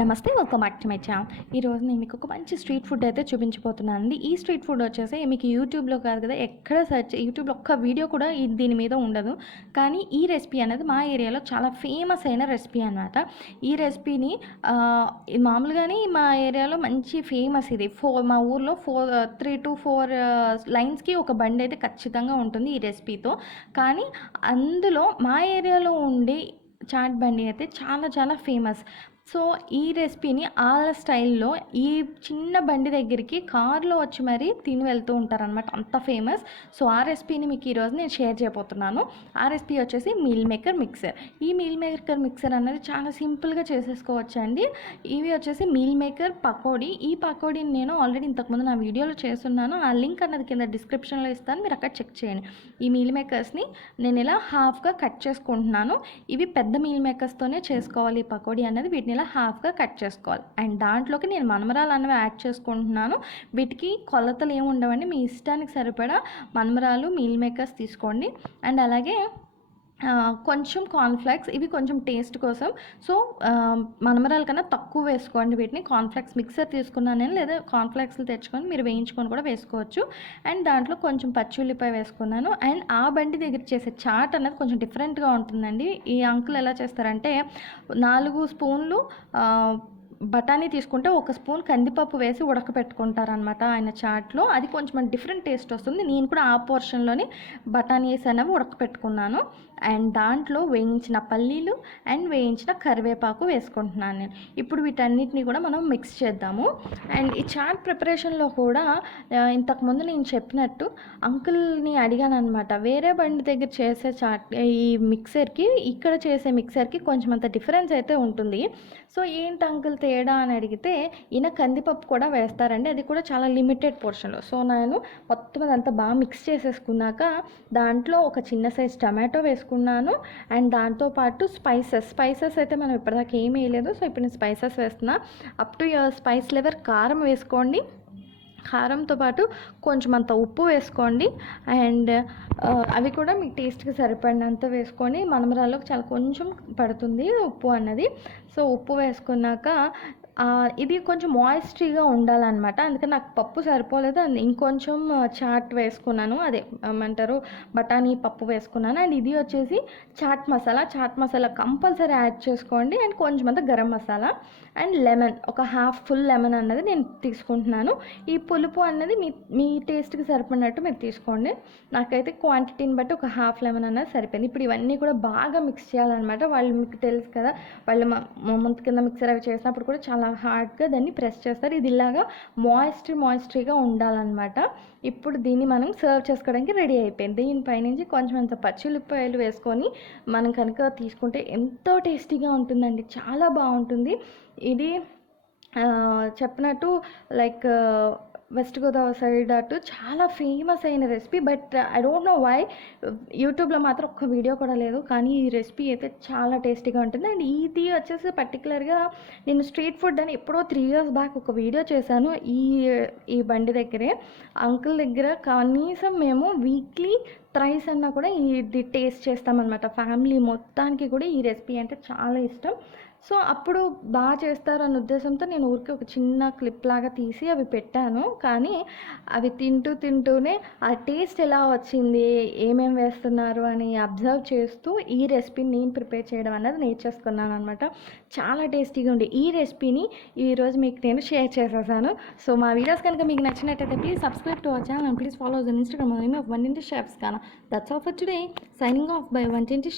నమస్తే, welcome back to my channel. ఈరోజు నేను మీకు ఒక మంచి స్ట్రీట్ ఫుడ్ అయితే చూపించబోతున్నాను అండి. ఈ స్ట్రీట్ ఫుడ్ వచ్చేసి మీకు యూట్యూబ్లో కాదు కదా, ఎక్కడ సెర్చ్ యూట్యూబ్లో ఒక్క వీడియో కూడా దీని మీద ఉండదు. కానీ ఈ రెసిపీ అనేది మా ఏరియాలో చాలా ఫేమస్ అయిన రెసిపీ అనమాట. ఈ రెసిపీని మామూలుగానే మా ఏరియాలో మంచి ఫేమస్ ఇది. మా ఊర్లో 3 to 4 లైన్స్కి ఒక బండి అయితే ఖచ్చితంగా ఉంటుంది ఈ రెసిపీతో. కానీ అందులో మా ఏరియాలో ఉండే చాట్ బండి అయితే చాలా చాలా ఫేమస్. సో ఈ రెసిపీని వాళ్ళ స్టైల్లో ఈ చిన్న బండి దగ్గరికి కారులో వచ్చి మరీ తిని వెళ్తూ ఉంటారనమాట, అంత ఫేమస్. సో ఆ రెసిపీని మీకు ఈరోజు నేను షేర్ చేయబోతున్నాను. ఆ రెసిపీ వచ్చేసి మీల్ మేకర్ మిక్సర్. ఈ మీల్ మేకర్ మిక్సర్ అనేది చాలా సింపుల్గా చేసేసుకోవచ్చు అండి. ఇవి వచ్చేసి మీల్ మేకర్ పకోడీ. ఈ పకోడీని నేను ఆల్రెడీ ఇంతకుముందు నా వీడియోలో చేస్తున్నాను. ఆ లింక్ అన్నది కింద డిస్క్రిప్షన్లో ఇస్తాను, మీరు అక్కడ చెక్ చేయండి. ఈ మీల్ మేకర్స్ని నేను ఇలా హాఫ్గా కట్ చేసుకుంటున్నాను. ఇవి పెద్ద మీల్ మేకర్స్తోనే చేసుకోవాలి ఈ పకోడీ అనేది. వీటిని ఇలా హాఫ్గా కట్ చేసుకోవాలి. అండ్ దాంట్లోకి నేను మనుమరాలు అన్నవి యాడ్ చేసుకుంటున్నాను. వీటికి కొలతలు ఏమి ఉండవండి, మీ ఇష్టానికి సరిపడా మనుమరాలు మీల్ మేకర్స్ తీసుకోండి. అండ్ అలాగే కొంచెం కార్న్ఫ్లెక్స్, ఇవి కొంచెం టేస్ట్ కోసం. సో మనుమరాల కన్నా తక్కువ వేసుకోండి వీటిని. కార్న్ఫ్లెక్స్ మిక్సర్ తీసుకున్నాను నేను, లేదా కార్న్ఫ్లెక్స్లు తెచ్చుకొని మీరు వేయించుకొని కూడా వేసుకోవచ్చు. అండ్ దాంట్లో కొంచెం పచ్చి ఉల్లిపాయ వేసుకున్నాను. అండ్ ఆ బండి దగ్గర చేసే చాట్ అనేది కొంచెం డిఫరెంట్గా ఉంటుందండి. ఈ అంకుల్ ఎలా చేస్తారంటే 4 స్పూన్లు బఠానీ తీసుకుంటే 1 స్పూన్ కందిపప్పు వేసి ఉడకపెట్టుకుంటారనమాట ఆయన చాట్లో. అది కొంచెం డిఫరెంట్ టేస్ట్ వస్తుంది. నేను కూడా ఆ పోర్షన్లోని బఠానీస్ అనేవి ఉడకపెట్టుకున్నాను. అండ్ దాంట్లో వేయించిన పల్లీలు అండ్ వేయించిన కరివేపాకు వేసుకుంటున్నాను నేను. ఇప్పుడు వీటన్నిటిని కూడా మనం మిక్స్ చేద్దాము. అండ్ ఈ చాట్ ప్రిపరేషన్లో కూడా ఇంతకుముందు నేను చెప్పినట్టు అంకుల్ని అడిగాను అనమాట, వేరే బండి దగ్గర చేసే చాట్ ఈ మిక్సర్కి ఇక్కడ చేసే మిక్సర్కి కొంచెం అంత డిఫరెన్స్ అయితే ఉంటుంది. సో ఏంటి అంకుల్ తేడా అని అడిగితే, ఈయన కందిపప్పు కూడా వేస్తారండి, అది కూడా చాలా లిమిటెడ్ పోర్షన్లో. సో నేను మొత్తం అదంతా బాగా మిక్స్ చేసేసుకున్నాక దాంట్లో ఒక చిన్న సైజ్ టమాటో వేసుకున్నాను. అండ్ దాంతోపాటు స్పైసెస్ అయితే మనం ఇప్పటిదాకా ఏమీ వేయలేదు. సో ఇప్పుడు నేను స్పైసెస్ వేస్తున్నా. Up to your spice level కారం వేసుకోండి. కారంతో పాటు కొంచెం అంత ఉప్పు వేసుకోండి. అండ్ అవి కూడా మీ టేస్ట్కి సరిపడినంత వేసుకొని, మనుమరాల్లోకి చాలా కొంచెం పడుతుంది ఉప్పు అన్నది. సో ఉప్పు వేసుకున్నాక ఇది కొంచెం మాయిస్ట్రీగా ఉండాలన్నమాట. అందుకని నాకు పప్పు సరిపోలేదు, ఇంకొంచెం చాట్ వేసుకున్నాను, అదే ఏమంటారు బఠానీ పప్పు వేసుకున్నాను. అండ్ ఇది వచ్చేసి చాట్ మసాలా కంపల్సరీ యాడ్ చేసుకోండి. అండ్ కొంచెం అంత గరం మసాలా అండ్ లెమన్, ఒక ఫుల్ లెమన్ అన్నది నేను తీసుకుంటున్నాను. ఈ పులుపు అన్నది మీ టేస్ట్కి సరిపడినట్టు మీరు తీసుకోండి. నాకైతే క్వాంటిటీని బట్టి ఒక హాఫ్ లెమన్ అన్నది సరిపోయింది. ఇప్పుడు ఇవన్నీ కూడా బాగా మిక్స్ చేయాలన్నమాట. వాళ్ళు మీకు తెలుసు కదా, వాళ్ళు ముందు కింద మిక్సర్ అవి చేసినప్పుడు కూడా చాలా హార్డ్గా దాన్ని ప్రెస్ చేస్తారు. ఇది ఇలాగా మాయిస్ట్రీగా ఉండాలన్నమాట. ఇప్పుడు దీన్ని మనం సర్వ్ చేసుకోవడానికి రెడీ అయిపోయింది. దీనిపైనుంచి కొంచెం అంత పచ్చిమిరపకాయలు వేసుకొని మనం కనుక తీసుకుంటే ఎంతో టేస్టీగా ఉంటుందండి, చాలా బాగుంటుంది. ఇది చెప్పినట్టు లైక్ వెస్ట్ గోదావరి సైడ్ అటు చాలా ఫేమస్ అయిన recipe. But I don't know why యూట్యూబ్లో మాత్రం ఒక్క వీడియో కూడా లేదు. కానీ ఈ రెసిపీ అయితే చాలా టేస్టీగా ఉంటుంది. అండ్ ఇది వచ్చేసి పర్టికులర్గా నేను స్ట్రీట్ ఫుడ్ అని ఎప్పుడో 3 years బ్యాక్ ఒక వీడియో చేశాను. ఈ బండి దగ్గరే అంకుల్ దగ్గర కనీసం మేము వీక్లీ థ్రైస్ అన్నా కూడా ఇది టేస్ట్ చేస్తామన్నమాట. ఫ్యామిలీ మొత్తానికి కూడా ఈ రెసిపీ అంటే చాలా ఇష్టం. సో అప్పుడు బాగా చేస్తారు అన్న ఉద్దేశంతో నేను ఊరికి ఒక చిన్న క్లిప్ లాగా తీసి అవి పెట్టాను. కానీ అవి తింటూనే ఆ టేస్ట్ ఎలా వచ్చింది, ఏమేమి వేస్తున్నారు అని అబ్జర్వ్ చేస్తూ ఈ రెసిపీని నేను ప్రిపేర్ చేయడం అనేది నేర్చేసుకున్నాను అనమాట. చాలా టేస్టీగా ఉంది. ఈ రెసిపీని ఈరోజు మీకు నేను షేర్ చేసేసాను. సో మా వీడియోస్ కనుక మీకు నచ్చినట్టయితే please subscribe to our channel and please follow our Instagram name of Vantinti Chefs Canaan. That's all for today. Signing off by Vantinti.